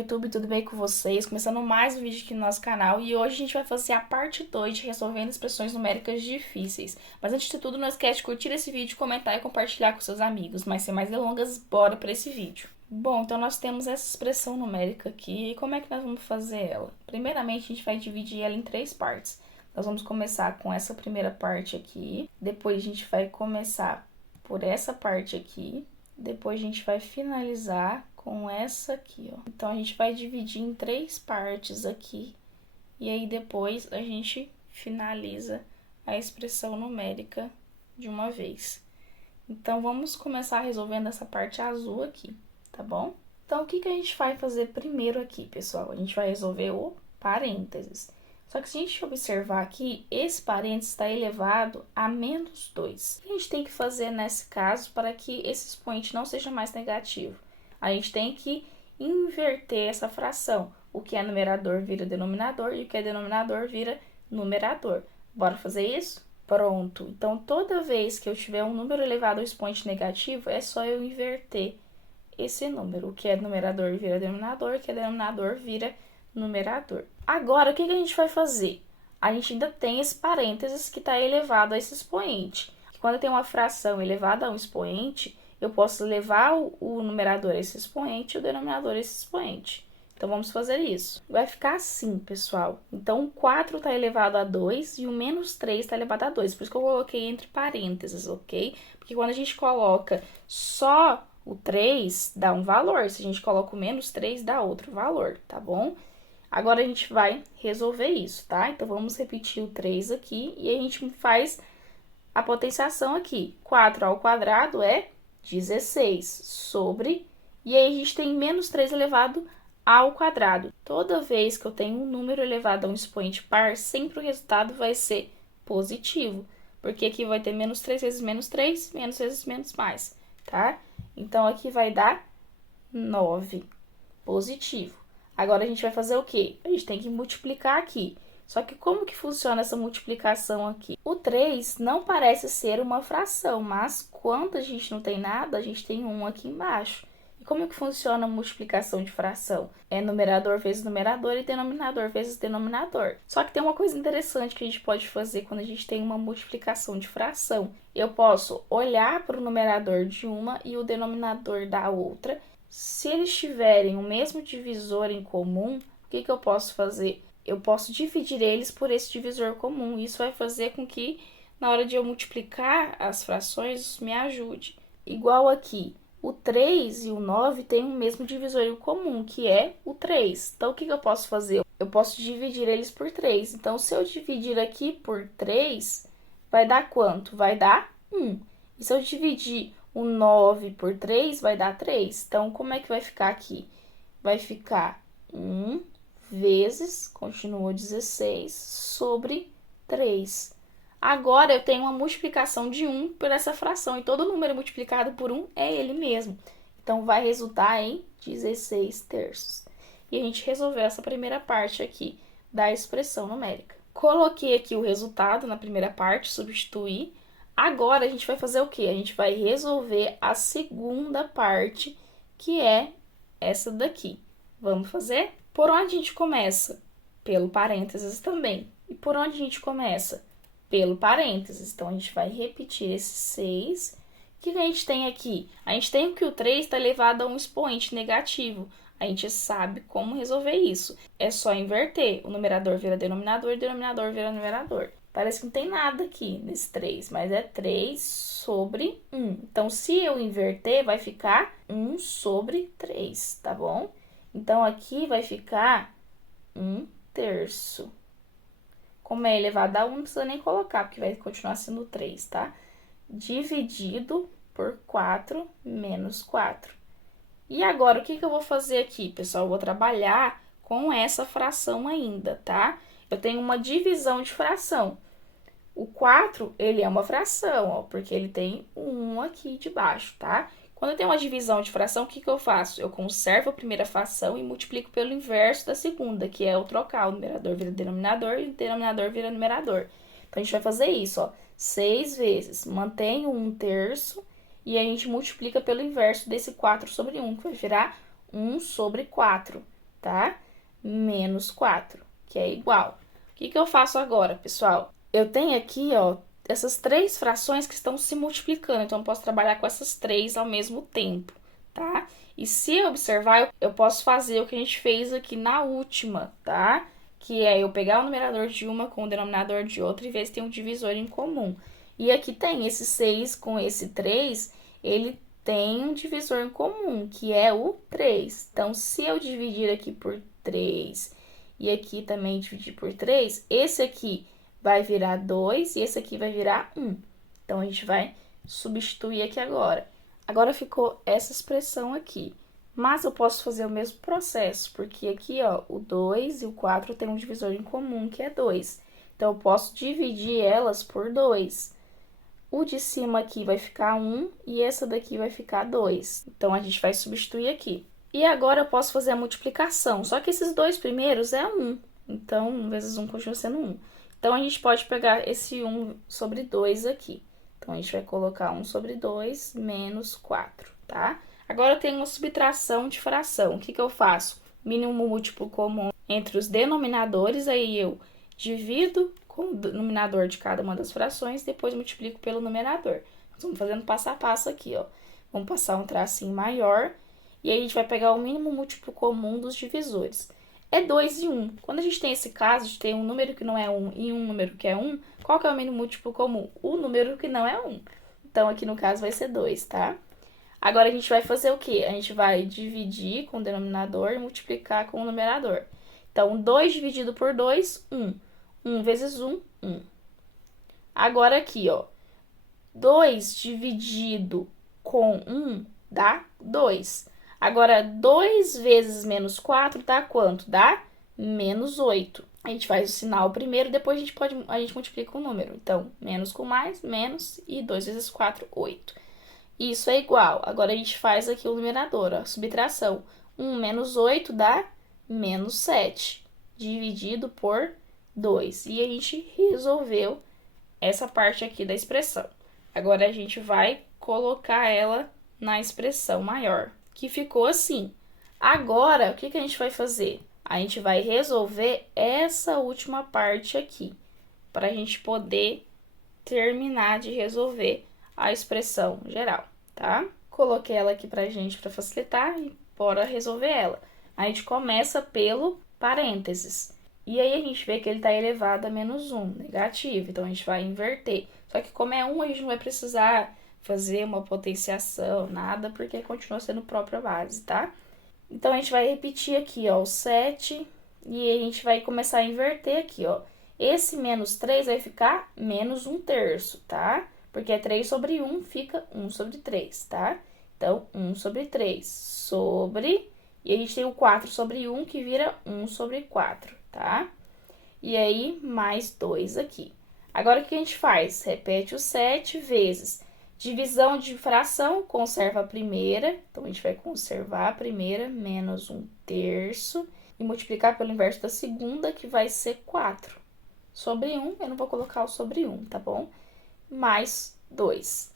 YouTube, tudo bem com vocês? Começando mais um vídeo aqui no nosso canal e hoje a gente vai fazer a parte 2 de resolvendo expressões numéricas difíceis. Mas antes de tudo, não esquece de curtir esse vídeo, comentar e compartilhar com seus amigos. Mas sem mais delongas, bora para esse vídeo. Bom, então nós temos essa expressão numérica aqui e como é que nós vamos fazer ela? Primeiramente, a gente vai dividir ela em três partes. Nós vamos começar com essa primeira parte aqui, depois a gente vai começar por essa parte aqui, depois a gente vai finalizar com essa aqui, ó. Então, a gente vai dividir em três partes aqui. E aí, depois, a gente finaliza a expressão numérica de uma vez. Então, vamos começar resolvendo essa parte azul aqui, tá bom? Então, o que a gente vai fazer primeiro aqui, pessoal? A gente vai resolver o parênteses. Só que se a gente observar aqui, esse parênteses está elevado a menos 2. O que a gente tem que fazer nesse caso para que esse expoente não seja mais negativo? A gente tem que inverter essa fração. O que é numerador vira denominador e o que é denominador vira numerador. Bora fazer isso? Pronto. Então, toda vez que eu tiver um número elevado ao expoente negativo, é só eu inverter esse número. O que é numerador vira denominador, o que é denominador vira numerador. Agora, o que a gente vai fazer? A gente ainda tem esse parênteses que está elevado a esse expoente. Quando eu tenho uma fração elevada a um expoente, eu posso levar o numerador a esse expoente e o denominador a esse expoente. Então, vamos fazer isso. Vai ficar assim, pessoal. Então, o 4 está elevado a 2 e o menos 3 está elevado a 2. Por isso que eu coloquei entre parênteses, ok? Porque quando a gente coloca só o 3, dá um valor. Se a gente coloca o menos 3, dá outro valor, tá bom? Agora, a gente vai resolver isso, tá? Então, vamos repetir o 3 aqui e a gente faz a potenciação aqui. 4 ao quadrado é 16 sobre, e aí a gente tem menos 3 elevado ao quadrado. Toda vez que eu tenho um número elevado a um expoente par, sempre o resultado vai ser positivo, porque aqui vai ter menos 3 vezes menos 3, menos vezes menos mais, tá? Então, aqui vai dar 9, positivo. Agora, a gente vai fazer o quê? A gente tem que multiplicar aqui. Só que como que funciona essa multiplicação aqui? O 3 não parece ser uma fração, mas quando a gente não tem nada, a gente tem 1 aqui embaixo. E como que funciona a multiplicação de fração? É numerador vezes numerador e denominador vezes denominador. Só que tem uma coisa interessante que a gente pode fazer quando a gente tem uma multiplicação de fração. Eu posso olhar para o numerador de uma e o denominador da outra. Se eles tiverem o mesmo divisor em comum, o que eu posso fazer? Eu posso dividir eles por esse divisor comum. Isso vai fazer com que, na hora de eu multiplicar as frações, isso me ajude. Igual aqui, o 3 e o 9 têm o mesmo divisor em comum, que é o 3. Então, o que eu posso fazer? Eu posso dividir eles por 3. Então, se eu dividir aqui por 3, vai dar quanto? Vai dar 1. E se eu dividir o 9 por 3, vai dar 3. Então, como é que vai ficar aqui? Vai ficar 1 vezes, continua 16, sobre 3. Agora, eu tenho uma multiplicação de 1 por essa fração, e todo número multiplicado por 1 é ele mesmo. Então, vai resultar em 16 terços. E a gente resolveu essa primeira parte aqui da expressão numérica. Coloquei aqui o resultado na primeira parte, substituí. Agora, a gente vai fazer o quê? A gente vai resolver a segunda parte, que é essa daqui. Vamos fazer? Por onde a gente começa? Pelo parênteses também. E por onde a gente começa? Pelo parênteses. Então, a gente vai repetir esse 6. O que a gente tem aqui? A gente tem que o 3 está elevado a um expoente negativo. A gente sabe como resolver isso. É só inverter. O numerador vira denominador e o denominador vira numerador. Parece que não tem nada aqui nesse 3, mas é 3 sobre 1. Então, se eu inverter, vai ficar 1 sobre 3, tá bom? Então, aqui vai ficar 1 terço. Como é elevado a 1, não precisa nem colocar, porque vai continuar sendo 3, tá? Dividido por 4 menos 4. E agora, o que eu vou fazer aqui, pessoal? Eu vou trabalhar com essa fração ainda, tá? Eu tenho uma divisão de fração. O 4, ele é uma fração, ó, porque ele tem 1 aqui debaixo, tá? Quando eu tenho uma divisão de fração, o que eu faço? Eu conservo a primeira fração e multiplico pelo inverso da segunda, que é o trocar. O numerador vira denominador e o denominador vira numerador. Então, a gente vai fazer isso, ó. 6 vezes, mantém o 1 terço e a gente multiplica pelo inverso desse 4 sobre 1, que vai virar 1 sobre 4. tá? Menos 4, que é igual. O que eu faço agora, pessoal? Eu tenho aqui, ó, essas três frações que estão se multiplicando, então eu posso trabalhar com essas três ao mesmo tempo, tá? E se eu observar, eu posso fazer o que a gente fez aqui na última, tá? Que é eu pegar o numerador de uma com o denominador de outra e ver se tem um divisor em comum. E aqui tem esse 6 com esse 3, ele tem um divisor em comum, que é o 3. Então, se eu dividir aqui por 3 e aqui também dividir por 3, esse aqui vai virar 2 e esse aqui vai virar 1. Então, a gente vai substituir aqui agora. Agora ficou essa expressão aqui. Mas eu posso fazer o mesmo processo, porque aqui, ó, o 2 e o 4 tem um divisor em comum, que é 2. Então, eu posso dividir elas por 2. O de cima aqui vai ficar 1 e essa daqui vai ficar 2. Então, a gente vai substituir aqui. E agora eu posso fazer a multiplicação, só que esses dois primeiros é 1. Então, 1 vezes 1 continua sendo 1. Então, a gente pode pegar esse 1 sobre 2 aqui. Então, a gente vai colocar 1 sobre 2 menos 4, tá? Agora, eu tenho uma subtração de fração. O que eu faço? Mínimo múltiplo comum entre os denominadores, aí eu divido com o denominador de cada uma das frações, depois multiplico pelo numerador. Nós vamos fazendo passo a passo aqui, ó. Vamos passar um tracinho maior, e aí a gente vai pegar o mínimo múltiplo comum dos divisores. É 2 e 1. Quando a gente tem esse caso de ter um número que não é 1 e um número que é 1, qual que é o mínimo múltiplo comum? O número que não é 1. Então, aqui no caso vai ser 2, tá? Agora, a gente vai fazer o quê? A gente vai dividir com o denominador e multiplicar com o numerador. Então, 2 dividido por 2, 1. 1 vezes 1, 1. Agora, aqui, ó. 2 dividido com 1 dá 2. Agora, 2 vezes menos 4 dá quanto? Dá menos 8. A gente faz o sinal primeiro, depois a gente multiplica o número. Então, menos com mais, menos, e 2 vezes 4, 8. Isso é igual. Agora, a gente faz aqui o numerador, ó, subtração. 1 menos 8 dá menos 7, dividido por 2. E a gente resolveu essa parte aqui da expressão. Agora, a gente vai colocar ela na expressão maior, que ficou assim. Agora, o que a gente vai fazer? A gente vai resolver essa última parte aqui, para a gente poder terminar de resolver a expressão geral, tá? Coloquei ela aqui pra gente para facilitar e bora resolver ela. A gente começa pelo parênteses. E aí, a gente vê que ele está elevado a menos 1, negativo. Então, a gente vai inverter. Só que como é 1, a gente não vai precisar fazer uma potenciação, nada, porque continua sendo própria base, tá? Então, a gente vai repetir aqui, ó, o 7, e a gente vai começar a inverter aqui, ó. Esse menos 3 vai ficar menos 1/3, tá? Porque é 3 sobre 1, fica 1 sobre 3, tá? Então, 1 sobre 3 sobre... E a gente tem o 4 sobre 1, que vira 1 sobre 4, tá? E aí, mais 2 aqui. Agora, o que a gente faz? Repete o 7 vezes. Divisão de fração, conserva a primeira. Então, a gente vai conservar a primeira, menos 1/3. E multiplicar pelo inverso da segunda, que vai ser 4. Sobre 1, eu não vou colocar o sobre 1, tá bom? Mais 2.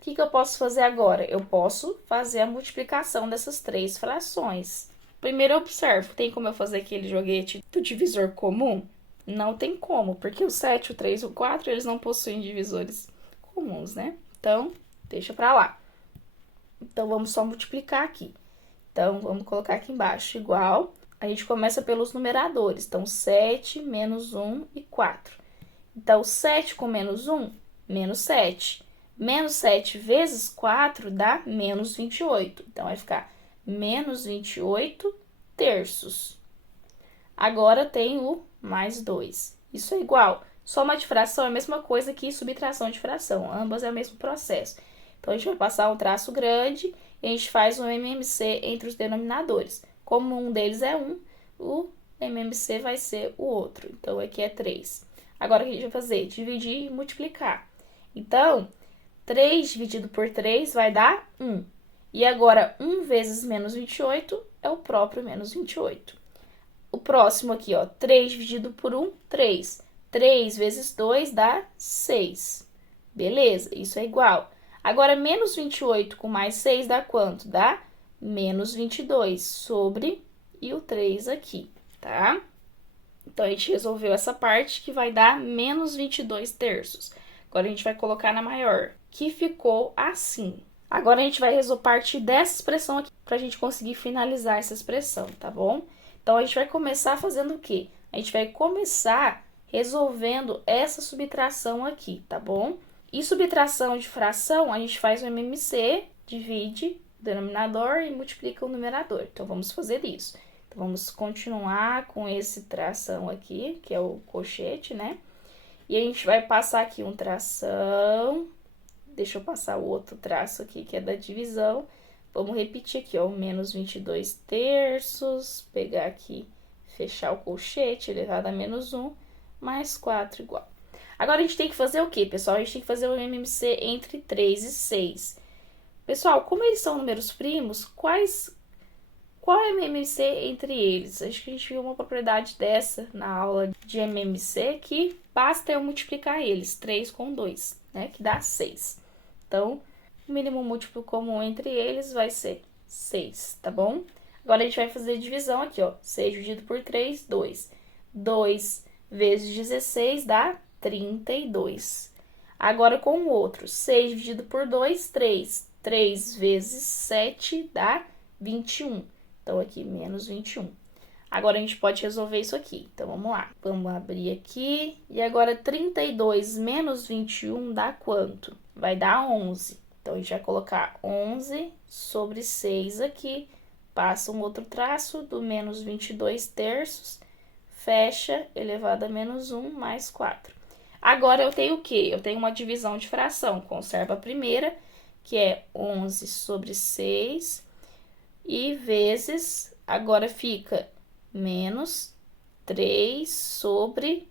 O que eu posso fazer agora? Eu posso fazer a multiplicação dessas três frações. Primeiro eu observo, tem como eu fazer aquele joguete do divisor comum? Não tem como, porque o 7, o 3 e o 4, eles não possuem divisores comuns, né? Então, deixa pra lá. Então, vamos só multiplicar aqui. Então, vamos colocar aqui embaixo, igual. A gente começa pelos numeradores. Então, 7, menos 1 e 4. Então, 7 com menos 1, menos 7. Menos 7 vezes 4 dá menos 28. Então, vai ficar menos 28/3. Agora, tem o mais 2. Isso é igual. Soma de fração é a mesma coisa que subtração de fração. Ambas é o mesmo processo. Então, a gente vai passar um traço grande e a gente faz um MMC entre os denominadores. Como um deles é 1, o MMC vai ser o outro. Então, aqui é 3. Agora, o que a gente vai fazer? Dividir e multiplicar. Então, 3 dividido por 3 vai dar 1. E agora, 1 vezes menos 28 é o próprio menos 28. O próximo aqui, ó, 3 dividido por 1, 3. 3 vezes 2 dá 6. Beleza, isso é igual. Agora, menos 28 com mais 6 dá quanto? Dá menos 22 sobre e o 3 aqui, tá? Então, a gente resolveu essa parte que vai dar menos 22 terços. Agora, a gente vai colocar na maior, que ficou assim. Agora, a gente vai partir dessa expressão aqui pra gente conseguir finalizar essa expressão, tá bom? Então, a gente vai começar fazendo o quê? A gente vai começar resolvendo essa subtração aqui, tá bom? E subtração de fração, a gente faz o MMC, divide o denominador e multiplica o numerador. Então, vamos fazer isso. Então, vamos continuar com esse tração aqui, que é o colchete, né? E a gente vai passar aqui um tração. Deixa eu passar o outro traço aqui, que é da divisão. Vamos repetir aqui, ó, menos 22 terços. Pegar aqui, fechar o colchete, elevado a menos 1, mais 4 igual. Agora, a gente tem que fazer o quê, pessoal? A gente tem que fazer o MMC entre 3 e 6. Pessoal, como eles são números primos, qual é o MMC entre eles? Acho que a gente viu uma propriedade dessa na aula de MMC, que basta eu multiplicar eles, 3 com 2, né? Que dá 6. Então, o mínimo múltiplo comum entre eles vai ser 6, tá bom? Agora, a gente vai fazer divisão aqui, ó. 6 dividido por 3, 2. 2 vezes 16 dá 32. Agora, com o outro, 6 dividido por 2, 3. 3 vezes 7 dá 21. Então, aqui, menos 21. Agora, a gente pode resolver isso aqui. Então, vamos lá. Vamos abrir aqui. E agora, 32 menos 21 dá quanto? Vai dar 11. Então, a gente vai colocar 11 sobre 6 aqui. Passa um outro traço do menos 22 terços. Fecha, elevado a menos 1, mais 4. Agora, eu tenho o quê? Eu tenho uma divisão de fração. Conserva a primeira, que é 11 sobre 6. E vezes, agora fica menos 3 sobre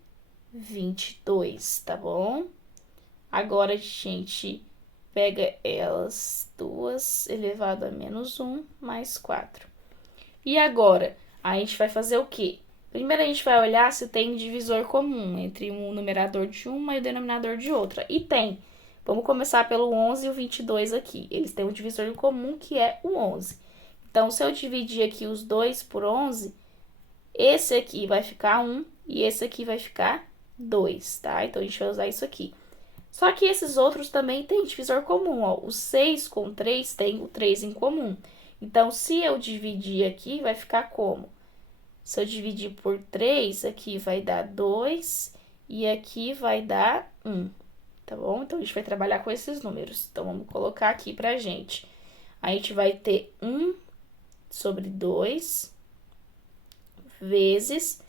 22, tá bom? Agora, a gente pega elas duas, elevado a menos 1, mais 4. E agora, a gente vai fazer o quê? Primeiro, a gente vai olhar se tem divisor comum entre um numerador de uma e o denominador de outra. E tem. Vamos começar pelo 11 e o 22 aqui. Eles têm um divisor comum, que é o 11. Então, se eu dividir aqui os dois por 11, esse aqui vai ficar 1 e esse aqui vai ficar 2, tá? Então, a gente vai usar isso aqui. Só que esses outros também têm divisor comum, ó. O 6 com 3 tem o 3 em comum. Então, se eu dividir aqui, vai ficar como? Se eu dividir por 3, aqui vai dar 2 e aqui vai dar 1, tá bom? Então, a gente vai trabalhar com esses números. Então, vamos colocar aqui pra gente. A gente vai ter 1 sobre 2 vezes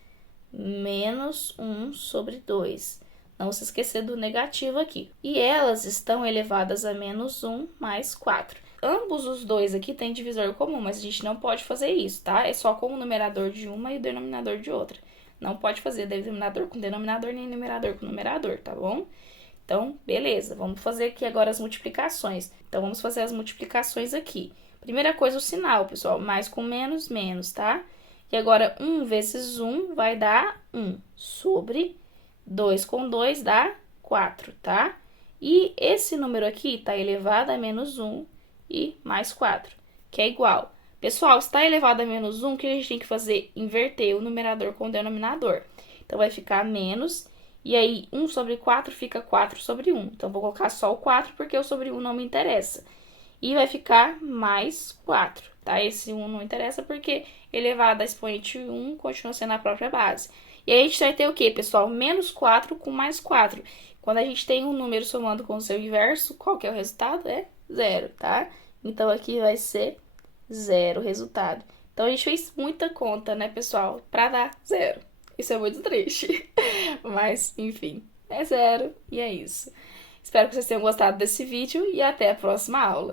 menos 1 sobre 2. Não se esquecer do negativo aqui. E elas estão elevadas a menos 1 mais 4. Ambos os dois aqui têm divisor comum, mas a gente não pode fazer isso, tá? É só com o numerador de uma e o denominador de outra. Não pode fazer denominador com denominador, nem numerador com numerador, tá bom? Então, beleza. Vamos fazer aqui agora as multiplicações. Então, vamos fazer as multiplicações aqui. Primeira coisa, o sinal, pessoal. Mais com menos, menos, tá? E agora, 1 vezes 1 vai dar 1 sobre 2 com 2 dá 4, tá? E esse número aqui está elevado a menos 1 e mais 4, que é igual. Pessoal, se está elevado a menos 1, o que a gente tem que fazer? Inverter o numerador com o denominador. Então, vai ficar menos, e aí 1 sobre 4 fica 4 sobre 1. Então, vou colocar só o 4, porque o sobre 1 não me interessa. E vai ficar mais 4, tá? Esse 1 não interessa, porque elevado a expoente 1 continua sendo a própria base. E aí, a gente vai ter o quê, pessoal? Menos 4 com mais 4. Quando a gente tem um número somando com o seu inverso, qual que é o resultado? É 0, tá? Então, aqui vai ser 0 o resultado. Então, a gente fez muita conta, né, pessoal? Pra dar 0. Isso é muito triste. Mas, enfim, é 0 e é isso. Espero que vocês tenham gostado desse vídeo e até a próxima aula.